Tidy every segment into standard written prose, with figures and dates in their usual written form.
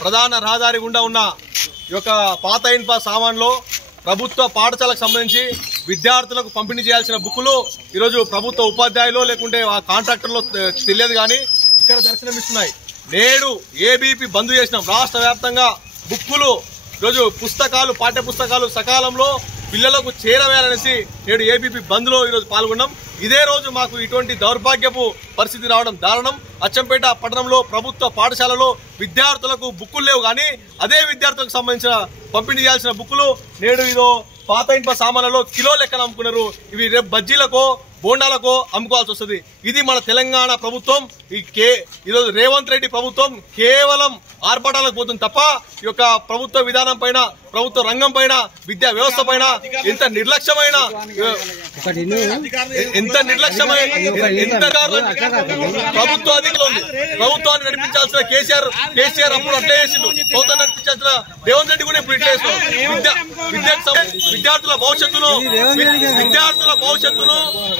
ప్రధాన రహదారి గుండా ఉన్న ఈ యొక్క పాత ఇన్ప సామాన్లో ప్రభుత్వ పాఠశాలకు సంబంధించి విద్యార్థులకు పంపిణీ చేయాల్సిన బుక్కులు ఈరోజు ప్రభుత్వ ఉపాధ్యాయులు లేకుంటే ఆ కాంట్రాక్టర్లో తెలియదు కానీ ఇక్కడ దర్శనమిస్తున్నాయి. నేడు ఏబీపీ బంద్ చేసినాం. రాష్ట్ర వ్యాప్తంగా బుక్కులు ఈరోజు పుస్తకాలు పాఠ్య పుస్తకాలు సకాలంలో పిల్లలకు చేరవేయాలనేసి నేడు ఏబీపీ బంద్ లో ఈరోజు పాల్గొన్నాం. ఇదే రోజు మాకు ఇటువంటి దౌర్భాగ్యపు పరిస్థితి రావడం దారుణం. అచ్చంపేట పట్టణంలో ప్రభుత్వ పాఠశాలలో విద్యార్థులకు బుక్కులు లేవు కానీ అదే విద్యార్థులకు సంబంధించిన పంపిణీ చేయాల్సిన బుక్కులు నేడు ఇదో పాత ఇన్ప సామాన్లలో కిలో లెక్కన అమ్ముకున్నారు. ఇవి రేపు బజ్జీలకో బోండాలకో అమ్ముకోవాల్సి వస్తుంది. ఇది మన తెలంగాణ ప్రభుత్వం ఈరోజు రేవంత్ రెడ్డి ప్రభుత్వం కేవలం ఆర్భాటాలకు పోతుంది తప్ప ఈ యొక్క ప్రభుత్వ విధానం పైన ప్రభుత్వ రంగం పైన విద్యా వ్యవస్థ పైన ఎంత నిర్లక్ష్యమైన ప్రభుత్వ అధికారులు ఉంది. ప్రభుత్వాన్ని నడిపించాల్సిన కేసీఆర్ అప్పుడు అట్లే చేసిండు. ప్రభుత్వాన్ని నడిపించాల్సిన రేవంత్ రెడ్డి కూడా ఇప్పుడు ఇట్లా చేస్తున్నారు. విద్యార్థుల భవిష్యత్తును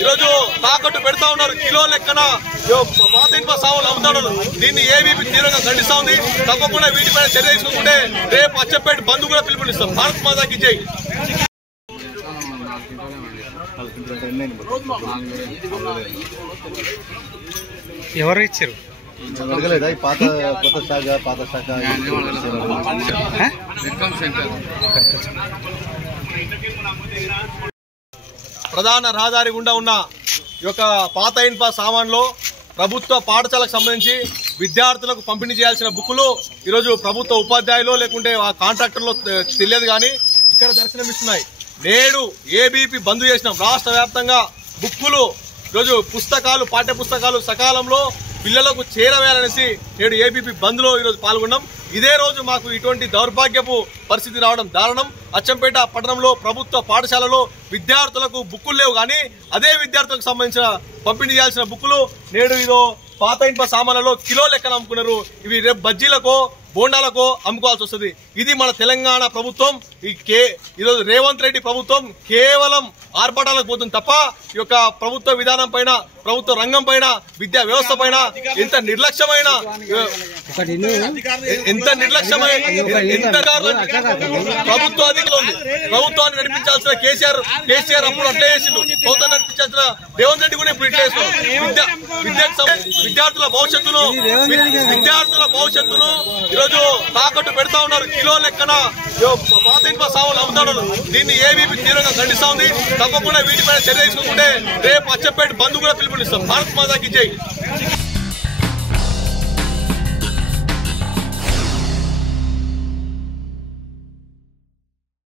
ఈరోజు తాకట్టు పెడతా ఉన్నారు. కిలో లెక్కన పాత ఇన్ప సామాన్లు అమ్ముతాడు. దీన్ని ఏబీపీ తీవ్రంగా ఖండిస్తా ఉంది. తప్పకుండా వీటిపైన చర్య తీసుకుంటే రేపు అచ్చంపేట బంద్ కూడా పిలుపునిస్తాం. భారత్ మాతాకి జై. ఎవరు ఇచ్చారు? ప్రధాన రహదారి గుండా ఉన్న ఈ యొక్క పాత ఇన్ప సామాన్లో ప్రభుత్వ పాఠశాలకు సంబంధించి విద్యార్థులకు పంపిణీ చేయాల్సిన బుక్కులు ఈరోజు ప్రభుత్వ ఉపాధ్యాయులు లేకుంటే ఆ కాంట్రాక్టర్లో తెలియదు కానీ ఇక్కడ దర్శనమిస్తున్నాయి. నేడు ఏబీపీ బంద్ చేసినాం. రాష్ట్ర వ్యాప్తంగా బుక్కులు ఈరోజు పుస్తకాలు పాఠ్య పుస్తకాలు సకాలంలో పిల్లలకు చేరవేయాలనేసి నేడు ఏబీపీ బంద్ లో ఈరోజు పాల్గొన్నాం. ఇదే రోజు మాకు ఇటువంటి దౌర్భాగ్యపు పరిస్థితి రావడం దారుణం. అచ్చంపేట పట్టణంలో ప్రభుత్వ పాఠశాలలో విద్యార్థులకు బుక్కులు లేవు కానీ అదే విద్యార్థులకు సంబంధించిన పంపిణీ చేయాల్సిన బుక్కులు నేడు ఇదో పాత ఇన్ప సామాన్లలో కిలో లెక్కన అమ్ముకున్నారు. ఇవి రేపు బజ్జీలకో బోండాలకో అమ్ముకోవాల్సి వస్తుంది. ఇది మన తెలంగాణ ప్రభుత్వం ఈరోజు రేవంత్ రెడ్డి ప్రభుత్వం కేవలం ఆర్భాటాలకు పోతుంది తప్ప ఈ యొక్క ప్రభుత్వ విధానం పైన ప్రభుత్వ రంగం పైన విద్యా వ్యవస్థ పైన ఎంత నిర్లక్ష్యమైన ప్రభుత్వ అధికారులు ఉంది. ప్రభుత్వాన్ని నడిపించాల్సిన కేసీఆర్ అప్పుడు అట్లే చేసిండు. ప్రభుత్వాన్ని నడిపించాల్సిన రేవంత్ రెడ్డి కూడా ఇప్పుడు ఇట్లా చేస్తున్నారు. విద్యార్థుల భవిష్యత్తును ఈరోజు తాకట్టు పెడతా ఉన్నారు. కిలో లెక్కన పాత ఇన్ప సామాన్లు అమ్ముతాడు. దీన్ని ఏబీపీ తీవ్రంగా ఖండిస్తా ఉంది. తప్పకుండా వీటిపైన చర్య తీసుకుంటే రేపు అచ్చంపేట బంద్ కూడా పిలుపునిస్తాం. భారత్ మాతాకి జై.